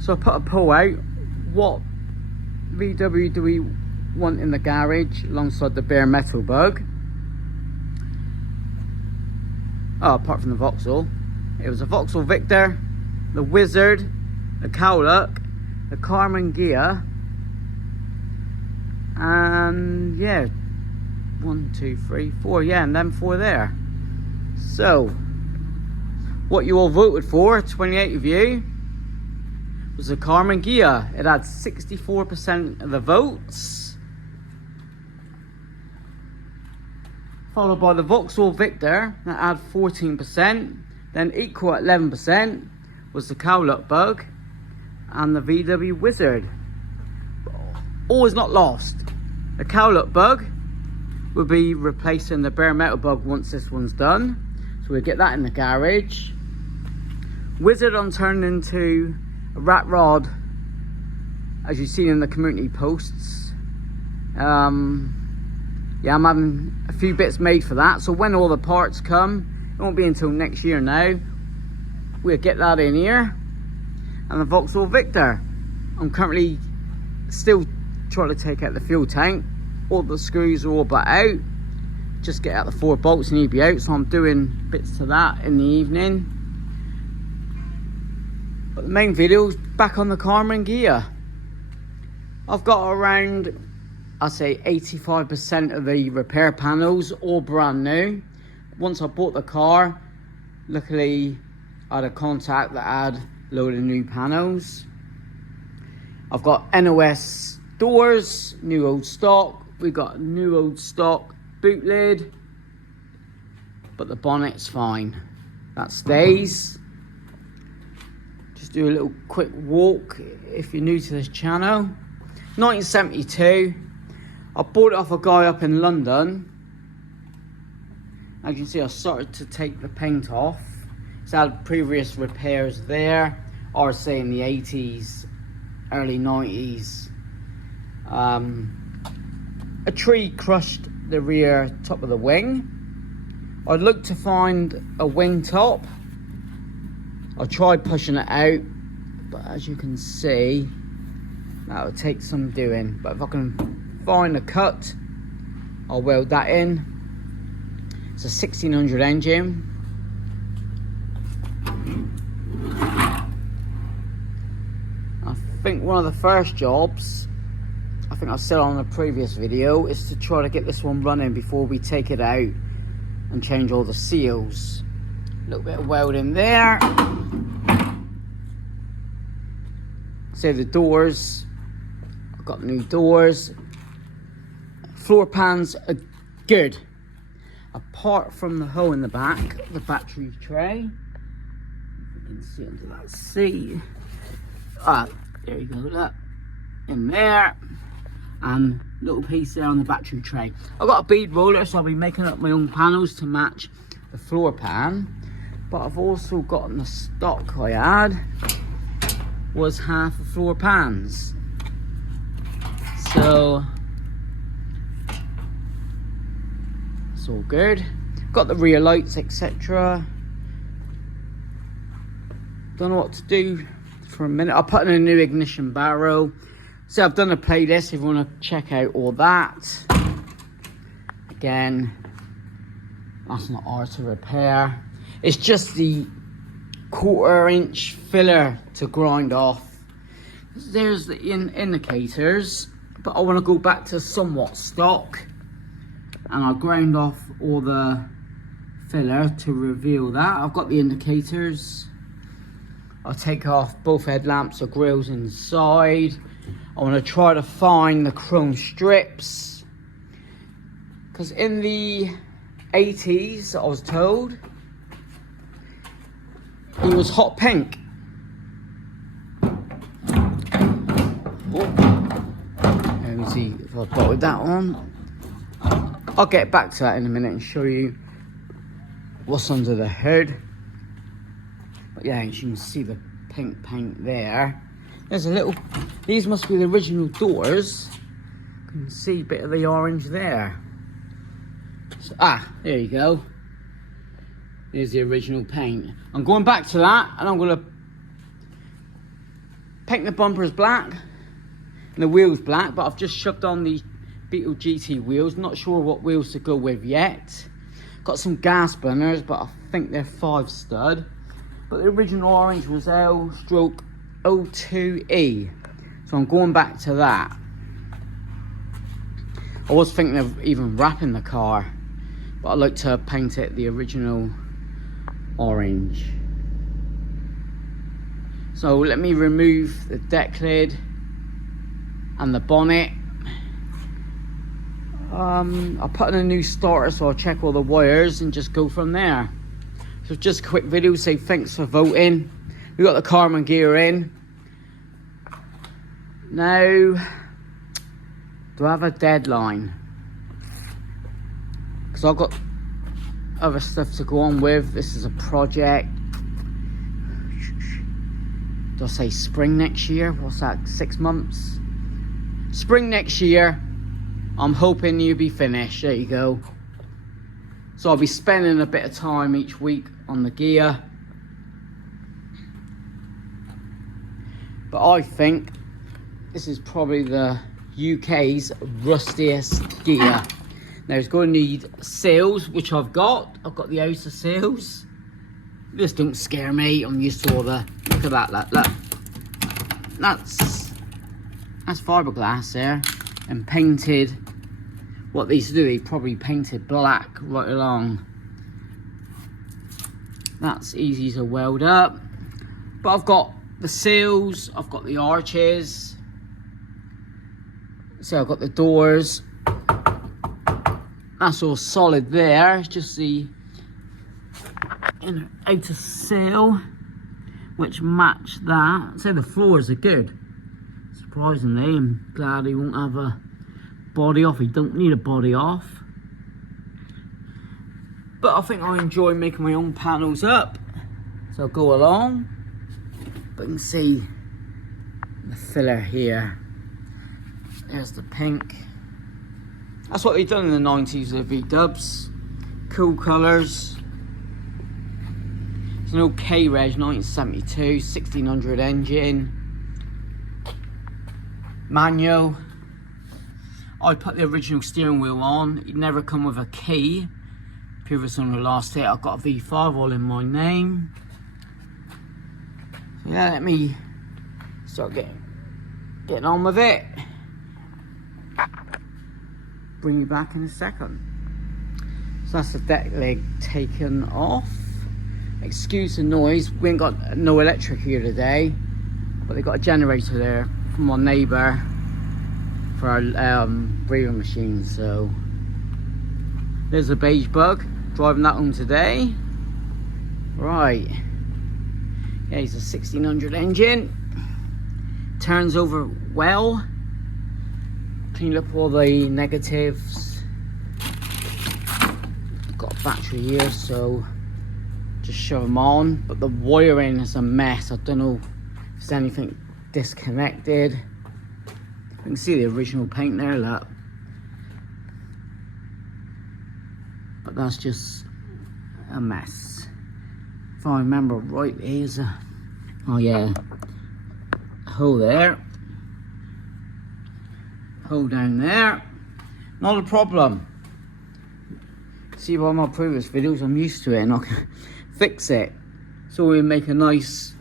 So I put a poll out, what VW do we want in the garage alongside the bare metal bug? Oh, apart from the Vauxhall, it was a Vauxhall Victor, the Wizard, the Cowlook, the Karmann Ghia, and yeah, 1, 2, 3, 4, yeah, and them 4 there. So what you all voted for, 28 of you, was the Karmann Ghia. It had 64% of the votes, followed by the Vauxhall Victor that had 14%. Then equal at 11% was the Cowlook Bug and the VW Wizard. All is not lost. The Cowlook Bug will be replacing the bare metal bug once this one's done, so we'll get that in the garage. Wizard I'm turning into a rat rod, as you've seen in the community posts. Yeah, I'm having a few bits made for that, so when all the parts come, it won't be until next year now, we'll get that in here. And the Vauxhall Victor, I'm currently still trying to take out the fuel tank. All the screws are all but out, just get out the 4 bolts and he'll be out, so I'm doing bits to that in the evening. But the main video is back on the Karmann Ghia. I've got around, I'd say 85% of the repair panels all brand new. Once I bought the car, luckily I had a contact that had a load of new panels. I've got NOS doors, new old stock. We've got new old stock boot lid, but the bonnet's fine. That stays. Just do a little quick walk if you're new to this channel. 1972. I bought it off a guy up in London. As you can see, I started to take the paint off. It's had previous repairs there, or say in the 80s, early 90s. A tree crushed the rear top of the wing. I'd looked to find a wing top. I tried pushing it out, but as you can see, that would take some doing. But if I can find a cut, I'll weld that in. It's a 1600 engine. I think one of the first jobs, I think I said on a previous video, is to try to get this one running before we take it out and change all the seals. A little bit of welding there. So the doors, I've got new doors. Floor pans are good, apart from the hole in the back, the battery tray. You can see under that seat. There you go, that in there, and little piece there on the battery tray. I've got a bead roller, so I'll be making up my own panels to match the floor pan. But I've also gotten the stock I had was half the floor pans, so it's all good. Got the rear lights, etc. Don't know what to do for a minute. I'll put in a new ignition barrel. So I've done a playlist if you want to check out all that. Again, that's not hard to repair. It's just the 1/4 inch filler to grind off. There's the indicators, but I want to go back to somewhat stock, and I'll grind off all the filler to reveal that. I've got the indicators. I'll take off both headlamps or grills inside. I want to try to find the chrome strips, because in the 80s I was told it was hot pink. Let me see if I bolted that on. I'll get back to that in a minute and show you what's under the hood. But yeah, as you can see the pink paint there. There's a little, these must be the original doors. You can see a bit of the orange there. So, there you go. There's the original paint. I'm going back to that, and I'm going to paint the bumpers black and the wheels black, but I've just shoved on the Beetle GT wheels. Not sure what wheels to go with yet. Got some gas burners, but I think they're 5 stud. But the original orange was L/02E, so I'm going back to that. I was thinking of even wrapping the car, but I like to paint it the original orange. So let me remove the deck lid and the bonnet. I'll put in a new starter, so I'll check all the wires and just go from there. So just a quick video, say thanks for voting. We got the Karmann gear in. Now, do I have a deadline? Because I've got other stuff to go on with. This is a project. Do I say spring next year? What's that, 6 months? Spring next year, I'm hoping you'll be finished. There you go. So I'll be spending a bit of time each week on the Ghia. But I think this is probably the UK's rustiest Ghia. Now it's going to need seals, which I've got. I've got the outer seals. This don't scare me. I'm used to all the, look at that, look. That's fiberglass there, and painted. What these do, they probably painted black right along. That's easy to weld up. But I've got the seals, I've got the arches. So I've got the doors. That's all solid there. It's just the inner outer seal, which match that. So the floors are good. Surprisingly, I'm glad he won't have a body off. He don't need a body off. But I think I enjoy making my own panels up. So I'll go along. But you can see the filler here. There's the pink. That's what they've done in the 90s with V-dubs. Cool colours. It's an old K-Reg 1972, 1600 engine. Manual. I put the original steering wheel on. It never come with a key. Previous on the last hit, I've got a V5 all in my name. So yeah, let me start getting on with it. Bring you back in a second. So that's the deck leg taken off. Excuse the noise. We ain't got no electric here today, but they got a generator there from my neighbour for our breathing machine. So there's a beige bug, driving that home today. Right, yeah, it's a 1600 engine, turns over well. Cleaned up all the negatives. Got a battery here, so just shove them on. But the wiring is a mess. I don't know if there's anything disconnected. You can see the original paint there, look. But that's just a mess. If I remember right, there's a, oh yeah, a hole there. Hole down there. Not a problem. See, by my previous videos, I'm used to it and I can fix it. So we make a nice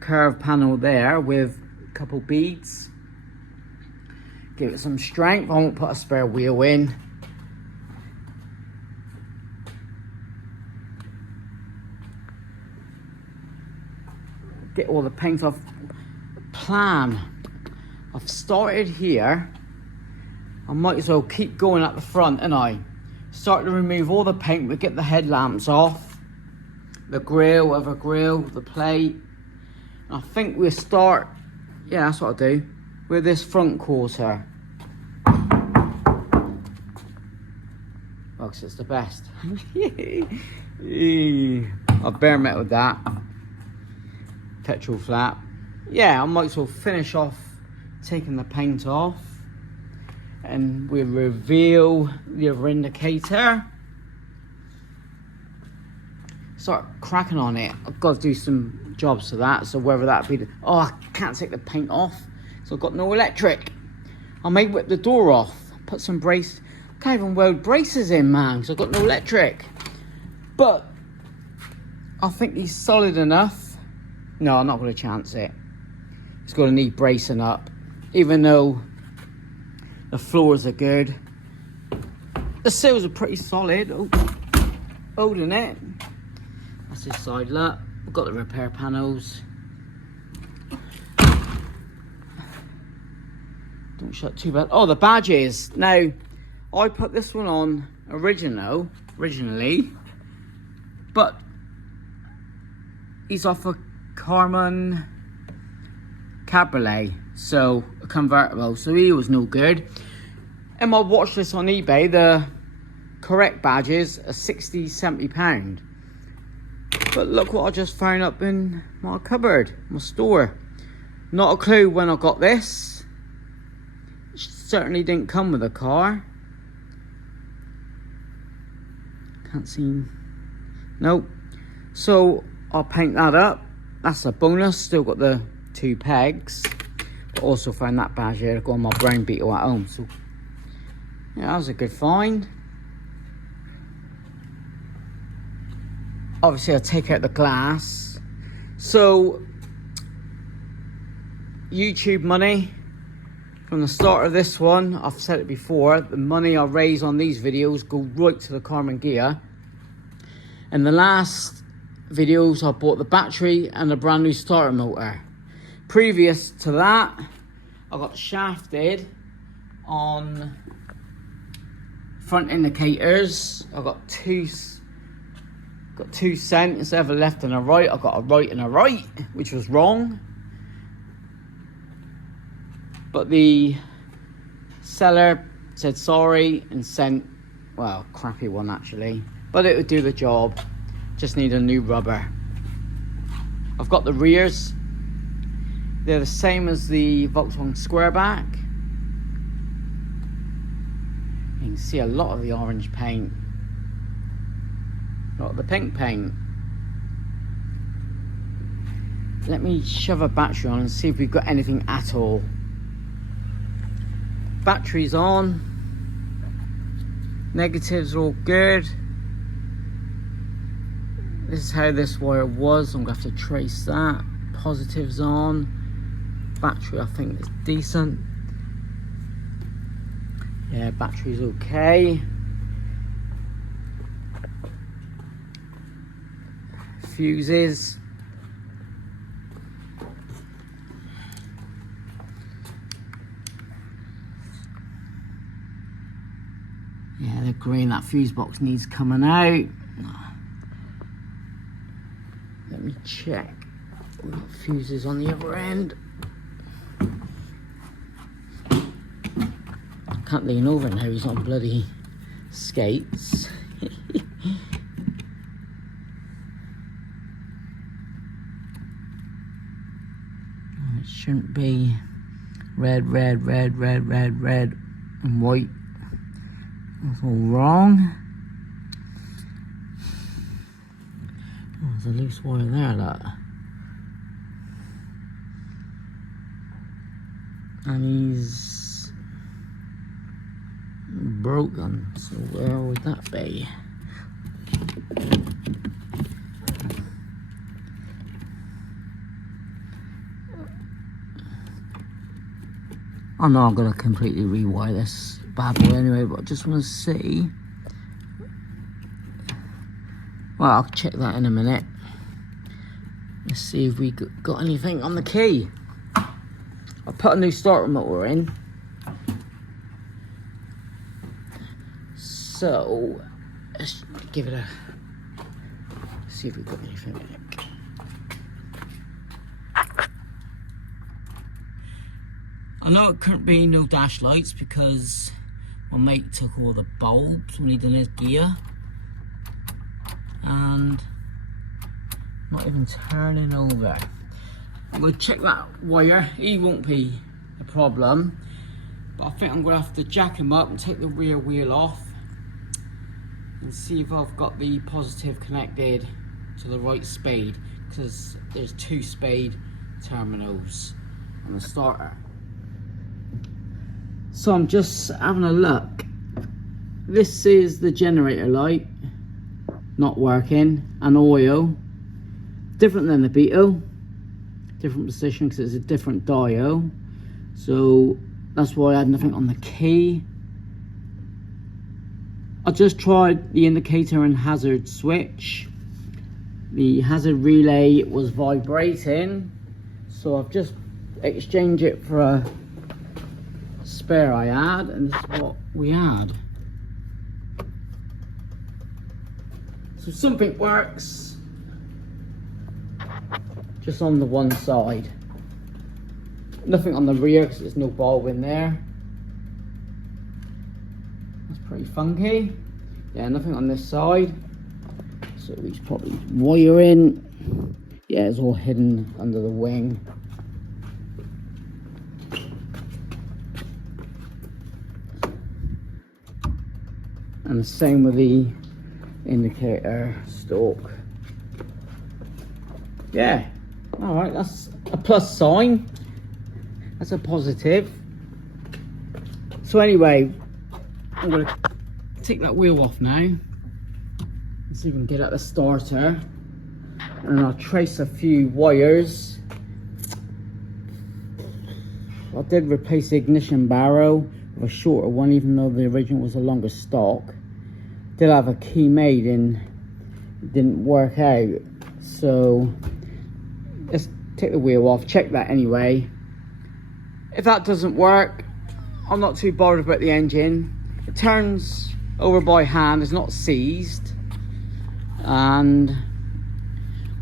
curved panel there with a couple beads. Give it some strength. I won't put a spare wheel in. Get all the paint off. Plan. I've started here. I might as well keep going at the front, and I start to remove all the paint. We get the headlamps off, the grill, other grill, the plate. And I think we'll start. Yeah, that's what I'll do with this front quarter. Well, 'cause it's the best. I've bare metal that. Petrol flat. Yeah, I might as well finish off taking the paint off, and we'll reveal the other indicator. start cracking on it. I've got to do some jobs to that. So whether that be I can't take the paint off, so I've got no electric. I may whip the door off, put some brace. Can't even weld braces in, man, so I've got no electric. But I think he's solid enough. No, I'm not going to chance it. It's going to need bracing up, even though the floors are good. The sills are pretty solid. Holding it. That's this side, look. We've got the repair panels. Don't shut too bad. Oh, the badges. Now, I put this one on originally, but he's off a Karmann Cabriolet, so a convertible, so he was no good. And my watch list on eBay, the correct badges are £60–70. But look what I just found up in my cupboard, my store. Not a clue when I got this. It certainly didn't come with a car. Can't see. Nope. So I'll paint that up. That's a bonus. Still got the 2 pegs. But also found that badge here to go on my brown Beetle at home. So yeah, that was a good find. Obviously, I'll take out the glass. So, YouTube money. From the start of this one, I've said it before, the money I raise on these videos go right to the Karmann Ghia. And the last videos, I bought the battery and a brand new starter motor. Previous to that, I got shafted on front indicators. I got two cents instead of a left and a right. I got a right and a right, which was wrong. But the seller said sorry and sent, well, crappy one actually, but it would do the job. Just need a new rubber. I've got the rears. They're the same as the Vw Squareback. You can see a lot of the orange paint. A lot of the pink paint. Let me shove a battery on and see if we've got anything at all. Battery's on. Negatives are all good. This is how this wire was. I'm going to have to trace that. Positives on. Battery I think is decent. Yeah, battery's okay. Fuses. Yeah, they're green. That fuse box needs coming out. Let me check. We've got fuses on the other end. I can't lean over now, he's on bloody skates. It shouldn't be red, and white. That's all wrong. Oh, there's a loose wire there, look. And he's broken, so where would that be? I know I'm going to completely rewire this bad boy anyway, but I just want to see. Well, I'll check that in a minute. Let's see if we got anything on the key. I put a new starter motor in. So, let's give it a... see if we've got anything in it. I know it couldn't be no dash lights because my mate took all the bulbs when he done his gear. And not even turning over. I'm going to check that wire. He won't be a problem. But I think I'm going to have to jack him up and take the rear wheel off. And see if I've got the positive connected to the right spade, because there's 2 spade terminals on the starter. So I'm just having a look. This is the generator light, not working, and oil. Different than the Beetle, different position because it's a different dial. So that's why I had nothing on the key. I just tried the indicator and hazard switch. The hazard relay was vibrating, so I've just exchanged it for a spare I had, and this is what we had. So something works just on the one side. Nothing on the rear because there's no bulb in there. That's pretty funky. Yeah, nothing on this side. So he's probably wiring. Yeah, it's all hidden under the wing. And the same with the indicator stalk. Yeah, all right, that's a plus sign. That's a positive. So anyway, I'm gonna take that wheel off now. Let's see if we can get at the starter. And I'll trace a few wires. I did replace the ignition barrel with a shorter one, even though the original was a longer stock. Did have a key made and it didn't work out. So let's take the wheel off, check that anyway. If that doesn't work, I'm not too bothered about the engine. It turns over by hand, it's not seized. And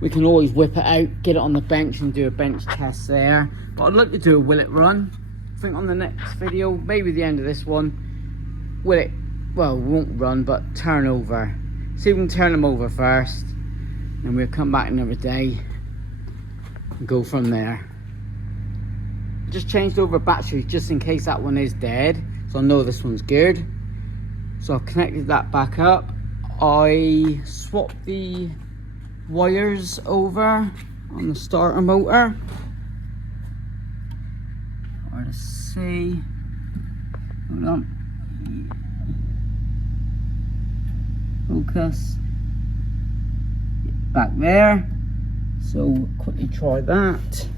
we can always whip it out, get it on the bench and do a bench test there. But I'd like to do a will it run. I think on the next video, maybe the end of this one, will it, well, it won't run, but turn over. See if we can turn them over first. And we'll come back another day and go from there. Just changed over batteries just in case that one is dead, so I know this one's good. So I've connected that back up. I swapped the wires over on the starter motor. Hard to see. Hold on. Focus. Back there. So we'll quickly try that.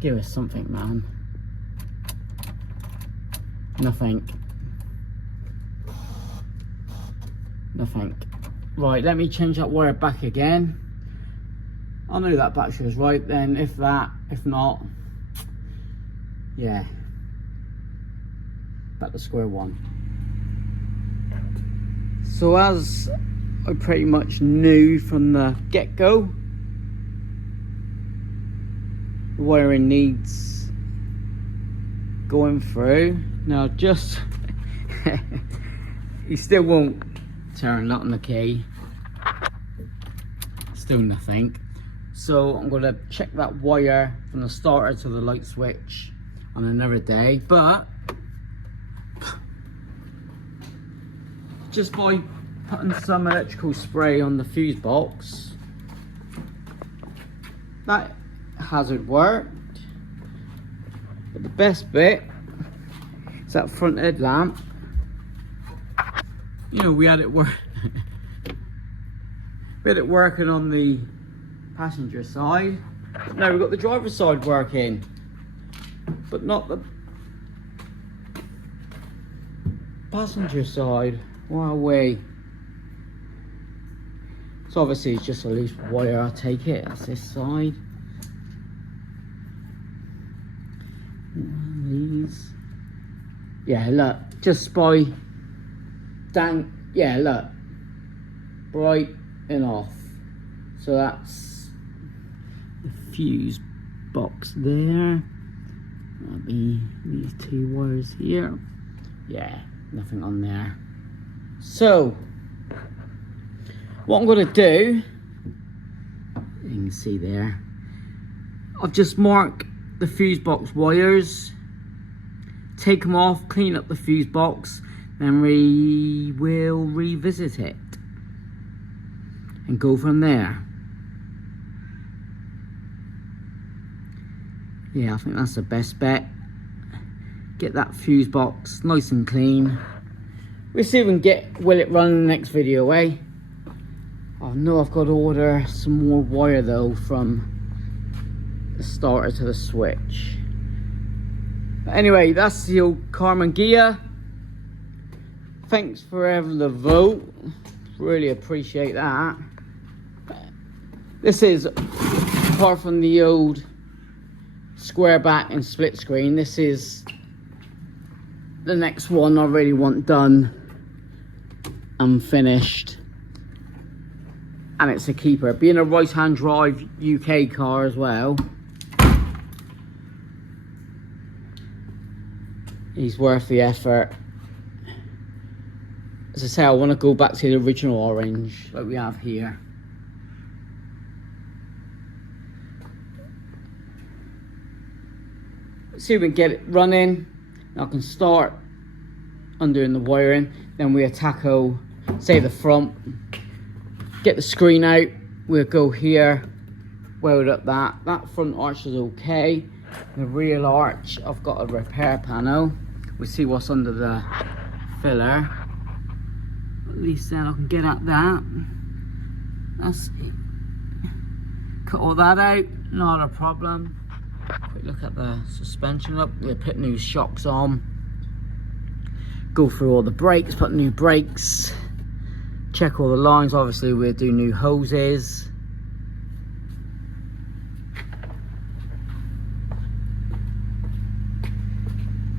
Give us something, man. Nothing. Nothing. Right, let me change that wire back again. I know that battery was right then, if that, if not, yeah. Back to square one. So as I pretty much knew from the get-go, the wiring needs going through. Now just, he still won't turn, not on the key. Still nothing. So I'm going to check that wire from the starter to the light switch on another day. But just by putting some electrical spray on the fuse box, that hazard worked. But the best bit is that front headlamp. You know, we had it working on the passenger side. Now we've got the driver's side working, but not the passenger side. Wow, way. So obviously it's just a loose wire, I take it. That's this side. These. Yeah, look, just by dang, yeah, look, bright and off. So that's the fuse box there. That'll be these 2 wires here. Yeah, nothing on there. So what I'm going to do, you can see there, I've just marked the fuse box wires, take them off, clean up the fuse box, then we will revisit it and go from there. Yeah, I think that's the best bet. Get that fuse box nice and clean. We'll see if we can get will it run in the next video, eh? I know I've got to order some more wire though from the starter to the switch. But anyway, that's the old Karmann Ghia. Thanks for having the vote. Really appreciate that. This is, apart from the old square back and split screen, this is the next one I really want done and finished. And it's a keeper. Being a right hand drive UK car as well, he's worth the effort. As I say, I want to go back to the original orange like we have here. Let's see if we can get it running. I can start undoing the wiring, then we'll tackle, say, the front, get the screen out, we'll go here, weld up that front arch is okay. The rear arch, I've got a repair panel. We'll see what's under the filler. At least then I can get at that. That's it. Cut all that out, not a problem. Quick look at the suspension up. We'll put new shocks on. Go through all the brakes, put new brakes. Check all the lines, obviously we'll do new hoses.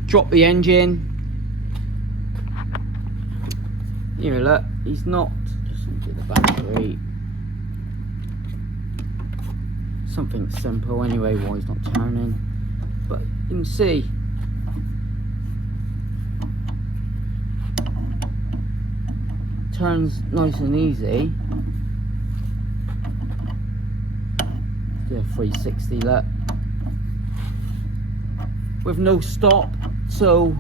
Drop the engine. Here, look, he's not, just into the battery. Something simple anyway, why he's not turning. But you can see, turns nice and easy. Do a 360, look. With no stop, so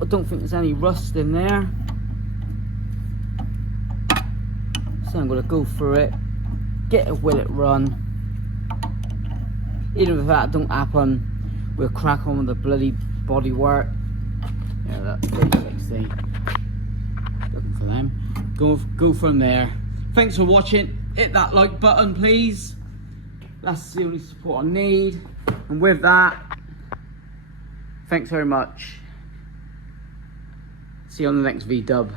I don't think there's any rust in there. So I'm going to go through it, get a will it run. Even if that don't happen, we'll crack on with the bloody body work. Yeah, that's 360. Looking for them. Go from there. Thanks for watching. Hit that like button, please. That's the only support I need. And with that, thanks very much. See you on the next VW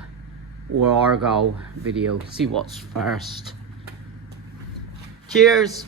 or Argyle video. See what's first. Cheers.